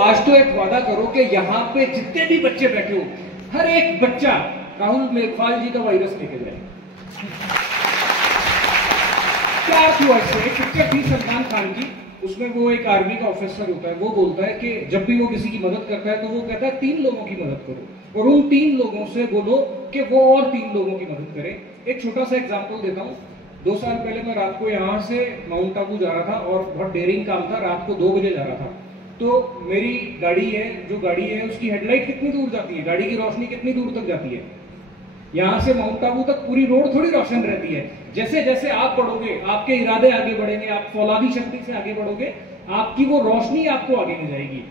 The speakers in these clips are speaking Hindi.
आज तो एक वादा करो कि यहाँ पे जितने भी बच्चे बैठे हो, हर एक बच्चा राहुल मेघवाल जी का वायरस लेके जाए। क्या हुआ इससे? एक पिक्चर थी सलमान खान की, उसमें वो एक आर्मी का ऑफिसर होता है, वो बोलता है कि जब भी वो किसी की मदद करता है तो वो कहता है 3 लोगों की मदद करो और उन 3 लोगों से बोलो कि वो और 3 लोगों की मदद करें। एक छोटा सा एग्जांपल देता हूँ। 2 साल पहले मैं रात को यहाँ से माउंट आबू जा रहा था और बहुत डेयरिंग काम था, रात को 2 बजे जा रहा था। तो मेरी गाड़ी है, जो गाड़ी है उसकी हेडलाइट कितनी दूर जाती है, गाड़ी की रोशनी कितनी दूर तक जाती है? यहाँ से माउंट आबू तक पूरी रोड थोड़ी रोशन रहती है। जैसे जैसे आप बढ़ोगे, आपके इरादे आगे बढ़ेंगे, आप फौलादी शक्ति से आगे बढ़ोगे, आपकी वो रोशनी आपको आगे ले जाएगी।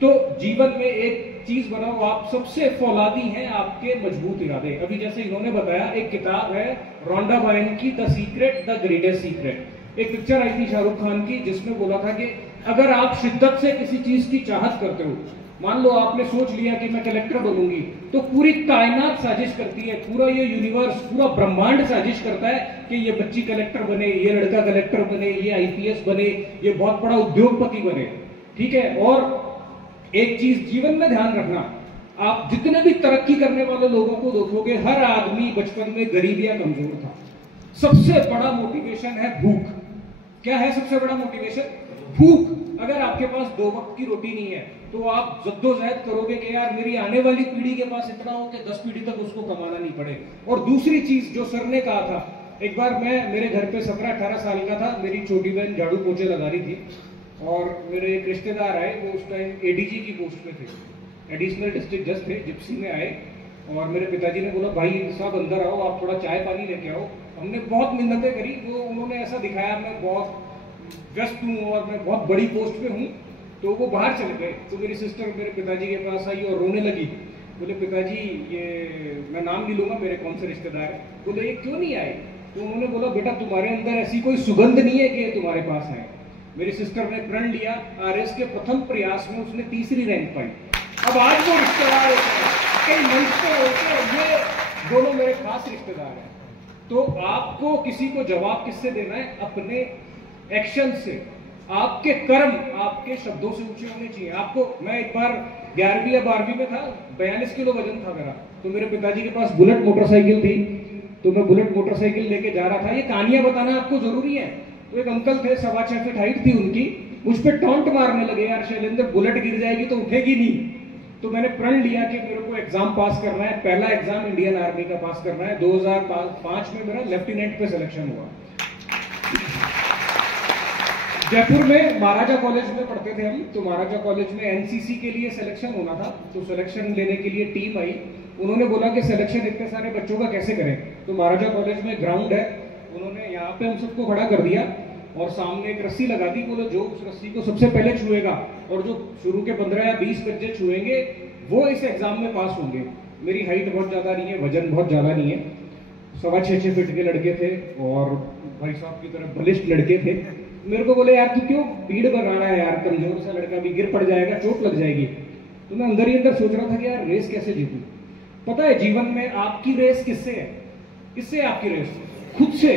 तो जीवन में एक चीज बनाओ, आप सबसे फौलादी हैं आपके मजबूत इरादे। अभी जैसे इन्होंने बताया, एक किताब है रोंडा बायन की, the secret, the greatest secret. एक पिक्चर आई थी शाहरुख खान की जिसमें बोला था कि अगर आप शिद्दत से किसी चीज की चाहत करते हो, मान लो आपने सोच लिया कि मैं कलेक्टर बनूंगी, तो पूरी कायनात साजिश करती है, पूरा ये यूनिवर्स, पूरा ब्रह्मांड साजिश करता है कि ये बच्ची कलेक्टर बने, ये लड़का कलेक्टर बने, ये आईपीएस बने, ये बहुत बड़ा उद्योगपति बने। ठीक है। और एक चीज जीवन में ध्यान रखना, आप जितने भी तरक्की करने वाले लोगों को देखोगे, हर आदमी बचपन में गरीब या कमजोर था। सबसे बड़ा मोटिवेशन है भूख। क्या है सबसे बड़ा मोटिवेशन? भूख। अगर आपके पास 2 वक्त की रोटी नहीं है तो आप जद्दोजहद करोगे कि यार मेरी आने वाली पीढ़ी के पास इतना हो कि 10 पीढ़ी तक उसको कमाना नहीं पड़े। और दूसरी चीज जो सर ने कहा था, एक बार मैं मेरे घर पे 17-18 साल का था, मेरी छोटी बहन झाड़ू पोछे लगा रही थी और मेरे एक रिश्तेदार आए, वो उस टाइम एडीजी की पोस्ट पे थे, एडिशनल डिस्ट्रिक्ट जज थे, जिप्सी में आए और मेरे पिताजी ने बोला भाई साहब अंदर आओ, आप थोड़ा चाय पानी लेके आओ। हमने बहुत मिन्नतें करी, वो उन्होंने ऐसा दिखाया मैं बहुत व्यस्त हूँ और मैं बहुत बड़ी पोस्ट पे हूँ, तो वो बाहर चले गए। तो मेरी सिस्टर मेरे पिताजी के पास आई और रोने लगी। बोले पिताजी ये मैं नाम नहीं लूंगा, मेरे कौन से रिश्तेदार है। बोले ये क्यों नहीं आए? तो उन्होंने बोला बेटा तुम्हारे अंदर ऐसी कोई सुगंध नहीं है कि तुम्हारे पास आए। मेरी सिस्टर ने प्रण लिया, आरएस के प्रथम प्रयास में उसने 3री रैंक पाई। अब आज वो रिश्तेदार होते हैं, कई मंच पे होते हैं, ये दोनों मेरे खास रिश्तेदार हैं। तो आपको किसी को जवाब किससे देना है? अपने एक्शन से। आपके कर्म आपके शब्दों से ऊंचे होने चाहिए। आपको, मैं एक बार 11वीं या 12वीं में था, 42 किलो वजन था मेरा, तो मेरे पिताजी के पास बुलेट मोटरसाइकिल थी, तो मैं बुलेट मोटरसाइकिल लेके जा रहा था। ये कहानियां बताना आपको जरूरी है। तो एक अंकल थे, 6.25 फीट हाइट थी उनकी, मुझ पर टॉन्ट मारने लगे, यार शैलेंद्र बुलेट गिर जाएगी तो उठेगी नहीं। तो मैंने प्रण लिया कि मेरे को एग्जाम पास करना है, पहला एग्जाम इंडियन आर्मी का पास करना है। 2005 में मेरा लेफ्टिनेंट पे सिलेक्शन हुआ। जयपुर में महाराजा कॉलेज में पढ़ते थे हम, तो महाराजा कॉलेज में एनसीसी के लिए सिलेक्शन होना था। तो सिलेक्शन लेने के लिए टीम आई, उन्होंने बोला कि सिलेक्शन इतने सारे बच्चों का कैसे करें। तो महाराजा कॉलेज में ग्राउंड है, उन्होंने यहाँ पे हम सबको खड़ा कर दिया और सामने एक रस्सी लगा दी। बोलो जो उस रस्सी को सबसे पहले छुएगा और जो शुरू के 15 या 20 बच्चे छुएंगे वो इस एग्जाम में पास होंगे। मेरी हाइट बहुत ज्यादा नहीं है, वजन बहुत ज्यादा नहीं है, 6.25 फीट के लड़के थे और भाई साहब की तरह बलिष्ठ लड़के थे। मेरे को बोले यार तू क्यों भीड़ बना रहा है यार, कमजोर सा लड़का भी गिर पड़ जाएगा, चोट लग जाएगी। तो मैं अंदर ही अंदर सोच रहा था कि यार रेस कैसे जीतूं। पता है जीवन में आपकी रेस किससे है? किससे आपकी रेस? खुद से।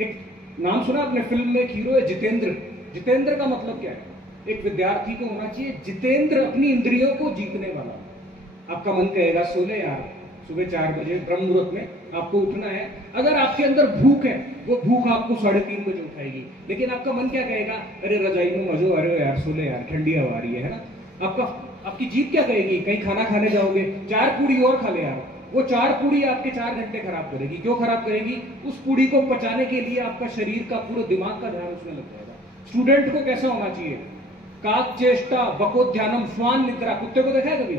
एक नाम सुना आपने, फिल्म में एक हीरो है जितेंद्र। जितेंद्र का मतलब क्या है? एक विद्यार्थी को होना चाहिए जितेंद्र, अपनी इंद्रियों को जीतने वाला। आपका मन कहेगा सोले यार, सुबह 4 बजे ब्रह्म मुहूर्त में आपको उठना है। अगर आपके अंदर भूख है, वो भूख आपको 3:30 बजे उठाएगी। लेकिन आपका मन क्या कहेगा? अरे रजाई में मजो आ रहे हो यार, सोले यार, ठंडी हवा आ रही है ना। आपकी जीभ क्या कहेगी? कहीं खाना खाने जाओगे, 4 पूड़ी और खा ले यार। वो 4 पूड़ी आपके 4 घंटे खराब करेगी। क्यों खराब करेगी? उस पूड़ी को पचाने के लिए आपका शरीर का, पूरे दिमाग का ध्यान उसमें लग जाएगा। स्टूडेंट को कैसा होना चाहिए? काक चेष्टा बकोध्यानम श्वान निद्रा। कुत्ते को देखा है कभी?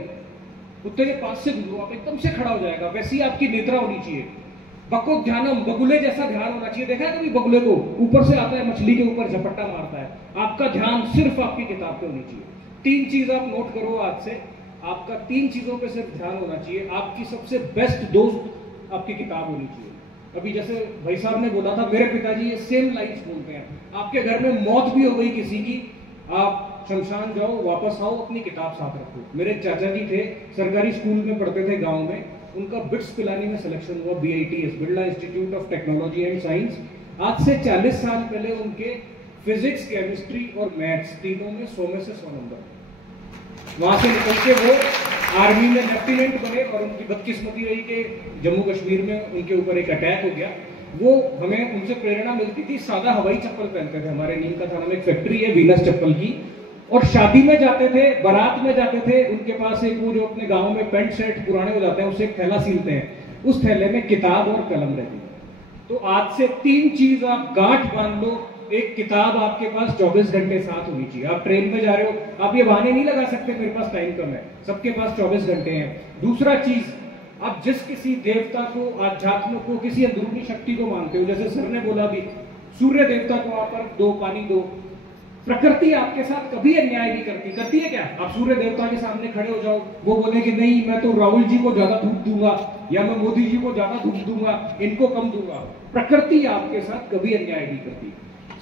कुत्ते के पास से गुजरो, आप एकदम से खड़ा हो जाएगा, वैसी आपकी निद्रा होनी चाहिए। बकोध्यानम, बगुले जैसा ध्यान होना चाहिए। देखा है कभी बगुले को? ऊपर से आता है, मछली के ऊपर झपट्टा मारता है। आपका ध्यान सिर्फ आपकी किताब पे होनी चाहिए। 3 चीज आप नोट करो आज से, आपका 3 चीजों पे सिर्फ ध्यान होना चाहिए। आपकी सबसे बेस्ट दोस्त आपकी किताब होनी चाहिए। अभी जैसे भाई साहब ने बोला था, मेरे पिताजी ये सेम लाइन्स बोलते हैं। आपके घर में मौत भी हो गई किसी की, आप शमशान जाओ, वापस आओ, अपनी किताब साथ रखो। मेरे चाचा जी थे, सरकारी स्कूल में पढ़ते थे गांव में, उनका बिट्स पिलानी में सिलेक्शन हुआ, BITS, Birla institute of technology and science. आज से 40 साल पहले उनके फिजिक्स, केमिस्ट्री और मैथ्स तीनों में 100 में से 100 नंबर। वहां से निकल के वो आर्मी में लेफ्टिनेंट बने और उनकी बदकिस्मती रही कि जम्मू कश्मीर में उनके ऊपर एक अटैक हो गया। वो हमें उनसे प्रेरणा मिलती थी, सादा हवाई चप्पल पहनते थे। हमारे नीम का थाना में एक फैक्ट्री है वीनस चप्पल की, और शादी में जाते थे, बारात में जाते थे, उनके पास एक वो जो अपने गांव में पैंट शर्ट पुराने हो जाते हैं उससे एक थैला सीलते हैं, उस थैले में किताब और कलम रहती है। तो आज से 3 चीज आप गांठ बांध लो। एक किताब आपके पास 24 घंटे साथ होनी चाहिए। आप ट्रेन में जा रहे हो, आप ये बहाने नहीं लगा सकते मेरे पास टाइम कम है, सबके पास 24 घंटे हैं। दूसरा चीज, आप जिस किसी देवता को, आध्यात्म को, किसी अंदरूनी शक्ति को मानते हो, जैसे सर ने बोला भी सूर्य देवता को आप अर्घ दो, पानी दो। प्रकृति आपके साथ कभी अन्याय नहीं करती। करती है क्या? आप सूर्य देवता के सामने खड़े हो जाओ, वो बोले कि नहीं मैं तो राहुल जी को ज्यादा धूप दूंगा, या मैं मोदी जी को ज्यादा धूप दूंगा, इनको कम दूंगा। प्रकृति आपके साथ कभी अन्याय नहीं करती।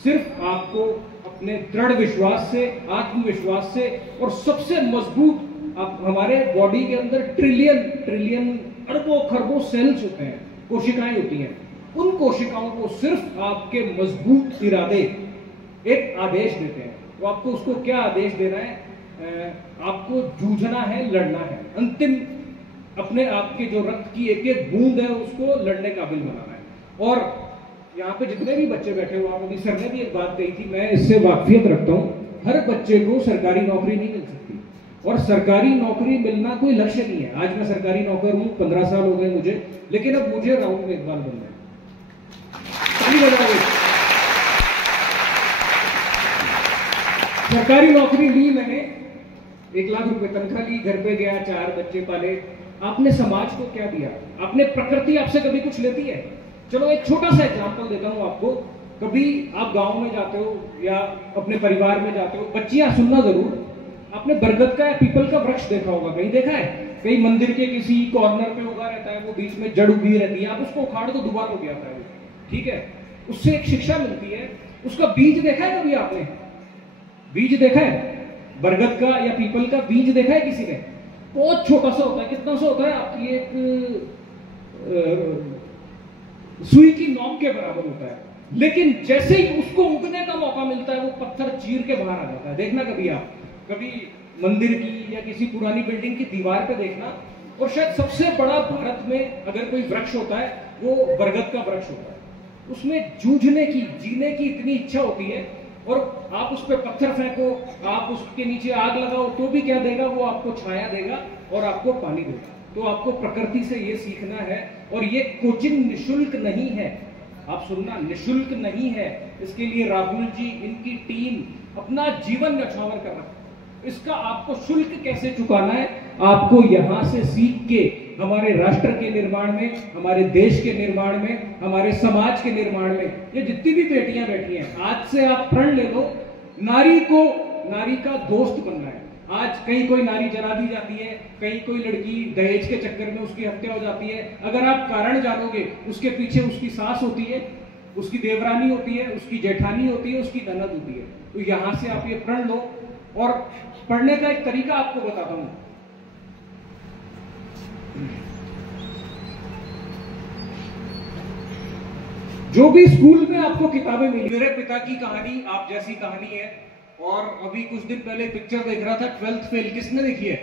सिर्फ आपको अपने दृढ़ विश्वास से, आत्मविश्वास से, और सबसे मजबूत, आप हमारे बॉडी के अंदर ट्रिलियन अरबों खरबों सेल्स होते हैं, कोशिकाएं होती हैं। उन कोशिकाओं को सिर्फ आपके मजबूत इरादे एक आदेश देते हैं। तो आपको उसको क्या आदेश देना है? आपको जूझना है, लड़ना है, अंतिम अपने आप के जो रक्त की एक एक बूंद है उसको लड़ने काबिल बनाना है। और यहाँ पे जितने भी बच्चे बैठे हुए, अभी सर ने भी एक बात कही थी, मैं इससे वाकफियत रखता हूँ, हर बच्चे को सरकारी नौकरी नहीं मिल सकती, और सरकारी नौकरी मिलना कोई लक्ष्य नहीं है। आज मैं सरकारी नौकर हूँ, 15 साल हो गए मुझे, लेकिन अब मुझे राहुल मेघवाल बनना है। सरकारी नौकरी ली मैंने, 1 लाख रुपए तनख्वाह ली, घर पे गया, 4 बच्चे पाले। आपने समाज को क्या दिया? आपने, प्रकृति आपसे कभी कुछ लेती है? चलो एक छोटा सा एग्जांपल देता हूं आपको। कभी आप गांव में जाते हो या अपने परिवार में जाते हो, बच्चियां सुनना जरूर, आपने बरगद का या पीपल का वृक्ष देखा होगा, कहीं देखा है? कहीं मंदिर के किसी कॉर्नर पे उगा रहता है, वो बीच में जड़ उगी रहती है, आप उसको उखाड़ दो दोबारा उग जाता है, ठीक है? उससे एक शिक्षा मिलती है। उसका बीज देखा है कभी आपने? बीज देखा है बरगद का या पीपल का? बीज देखा है किसी ने? बहुत छोटा सा होता है। कितना सा होता है? आपकी एक सुई की नोक के बराबर होता है, लेकिन जैसे ही उसको उगने का मौका मिलता है वो पत्थर चीर के बाहर आ जाता है। देखना कभी आप, कभी मंदिर की या किसी पुरानी बिल्डिंग की दीवार पे देखना। और शायद सबसे बड़ा भारत में अगर कोई वृक्ष होता है वो बरगद का वृक्ष होता है। उसमें जूझने की, जीने की इतनी इच्छा होती है, और आप उस पर पत्थर फेंको, आप उसके नीचे आग लगाओ तो भी क्या देगा? वो आपको छाया देगा और आपको पानी देगा। तो आपको प्रकृति से ये सीखना है। और ये कोचिंग निशुल्क नहीं है, आप सुनना, निशुल्क नहीं है। इसके लिए राहुल जी, इनकी टीम अपना जीवन न्यौछावर कर रहा है। इसका आपको शुल्क कैसे चुकाना है, आपको यहां से सीख के हमारे राष्ट्र के निर्माण में, हमारे देश के निर्माण में, हमारे समाज के निर्माण में, ये जितनी भी बेटियां बैठी हैं, आज से आप प्रण ले लो, नारी को, नारी का दोस्त बनना है। आज कहीं कोई नारी जला दी जाती है, कहीं कोई लड़की दहेज के चक्कर में उसकी हत्या हो जाती है। अगर आप कारण जानोगे, उसके पीछे उसकी सास होती है, उसकी देवरानी होती है, उसकी जेठानी होती है, उसकी ननद होती है। तो यहां से आप ये प्रण लो। और पढ़ने का एक तरीका आपको बताता हूं। जो भी स्कूल में आपको किताबें मिली, मेरे पिता की कहानी आप जैसी कहानी है। और अभी कुछ दिन पहले पिक्चर देख रहा था, 12th फेल, किसने देखी है?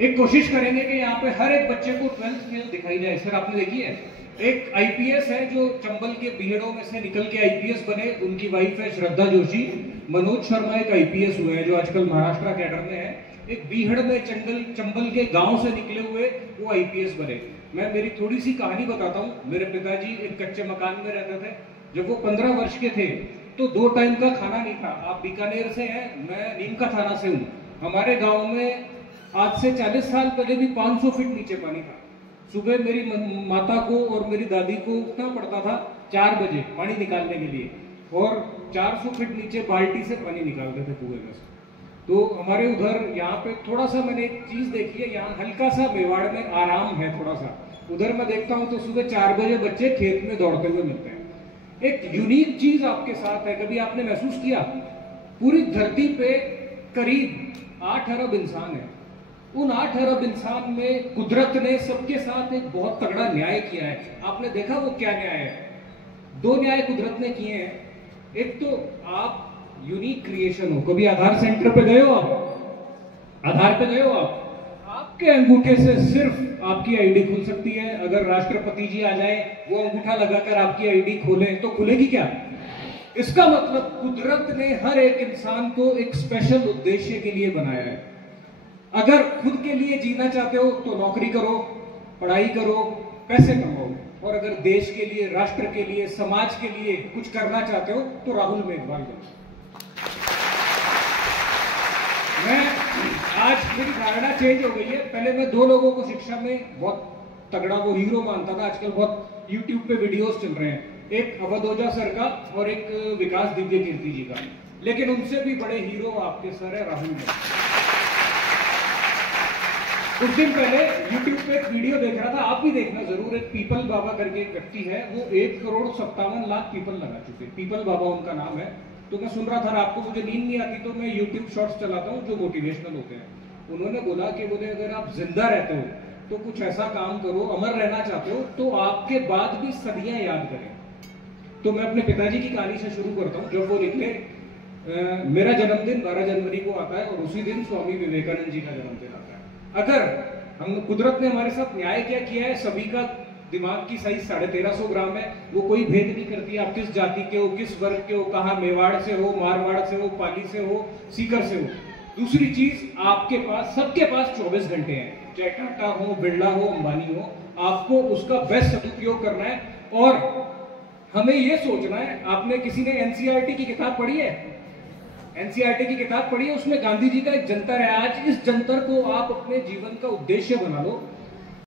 एक कोशिश करेंगे कि यहाँ पे हर एक बच्चे को 12th फेल दिखाई जाए। सर आपने देखी है? एक आईपीएस है जो चंबल के बीहड़ों में से निकल के आईपीएस बने, उनकी वाइफ है श्रद्धा जोशी। मनोज शर्मा एक आईपीएस हुए हैं जो आजकल महाराष्ट्र कैडर में है। एक बीहड़ में चंबल के गांव से निकले हुए वो आईपीएस बने। मैं मेरी थोड़ी सी कहानी बताता हूँ। मेरे पिताजी एक कच्चे मकान में रहते थे। जब वो 15 वर्ष के थे तो 2 टाइम का खाना नहीं था। आप बीकानेर से हैं, मैं नीम का थाना से हूँ। हमारे गाँव में आज से 40 साल पहले भी 500 फीट नीचे पानी था। सुबह मेरी माता को और मेरी दादी को उठना पड़ता था 4 बजे पानी निकालने के लिए, और 400 फीट नीचे बाल्टी से पानी निकालते थे कुएं में से। तो हमारे उधर यहाँ पे थोड़ा सा मैंने एक चीज देखी है, यहाँ हल्का सा मेवाड़ में आराम है थोड़ा सा। उधर मैं देखता हूँ तो सुबह 4 बजे बच्चे खेत में दौड़ते हुए मिलते हैं। एक यूनिक चीज आपके साथ है, कभी आपने महसूस किया? पूरी धरती पे करीब 8 अरब इंसान है। उन 8 अरब इंसान में कुदरत ने सबके साथ एक बहुत तगड़ा न्याय किया है। आपने देखा वो क्या न्याय है? 2 न्याय कुदरत ने किए हैं। एक तो आप यूनिक क्रिएशन हो। कभी आधार सेंटर पे गए हो आप? आधार पे गए हो आप, आपके अंगूठे से सिर्फ आपकी आईडी खुल सकती है। अगर राष्ट्रपति जी आ जाए, वो अंगूठा लगाकर आपकी आईडी खोलें तो खुलेगी क्या? इसका मतलब कुदरत ने हर एक इंसान को एक स्पेशल उद्देश्य के लिए बनाया है। अगर खुद के लिए जीना चाहते हो तो नौकरी करो, पढ़ाई करो, पैसे कमाओ, और अगर देश के लिए, राष्ट्र के लिए, समाज के लिए कुछ करना चाहते हो तो राहुल मेघवाल बनो। मैं आज मेरी धारणा चेंज हो गई है। पहले मैं दो लोगों को शिक्षा में बहुत तगड़ा वो हीरो मानता था। आजकल बहुत यूट्यूब पे वीडियोस चल रहे हैं, एक अवध ओझा सर का और एक विकास दिव्य कीर्ति जी का, लेकिन उनसे भी बड़े हीरो आपके सर है राहुल मेघवाल। कुछ दिन पहले YouTube पे एक वीडियो देख रहा था, आप भी देखना जरूर। एक पीपल बाबा करके एक व्यक्ति है, वो 1,57,00,000 पीपल लगा चुके। पीपल बाबा उनका नाम है। तो मैं सुन रहा था रात को, मुझे नींद नहीं आती तो मैं YouTube शॉर्ट्स चलाता हूँ जो मोटिवेशनल होते हैं। उन्होंने बोला कि बोले अगर आप जिंदा रहते हो तो कुछ ऐसा काम करो, अमर रहना चाहते हो तो आपके बाद भी सदियां याद करें। तो मैं अपने पिताजी की कहानी से शुरू करता हूँ। जब वो निकले, मेरा जन्मदिन 12 जनवरी को आता है और उसी दिन स्वामी विवेकानंद जी का जन्मदिन आता है। अगर हम, कुदरत ने हमारे साथ न्याय क्या किया है, सभी का दिमाग की साइज 1350 ग्राम है। वो कोई भेद नहीं करती आप किस जाति के हो, किस वर्ग के हो, कहाँ मेवाड़ से हो, मारवाड़ से हो, पाली से हो, सीकर से हो। दूसरी चीज, आपके पास, सबके पास 24 घंटे हैं, चाहे टाटा हो, बिरला हो, अंबानी हो, आपको उसका बेस्ट सदुपयोग करना है। और हमें यह सोचना है, आपने किसी ने एनसीईआरटी की किताब पढ़ी है? एनसीईआरटी की किताब पढ़ी है, उसमें गांधी जी का एक जंतर है। आज इस जंतर को आप अपने जीवन का उद्देश्य बना लो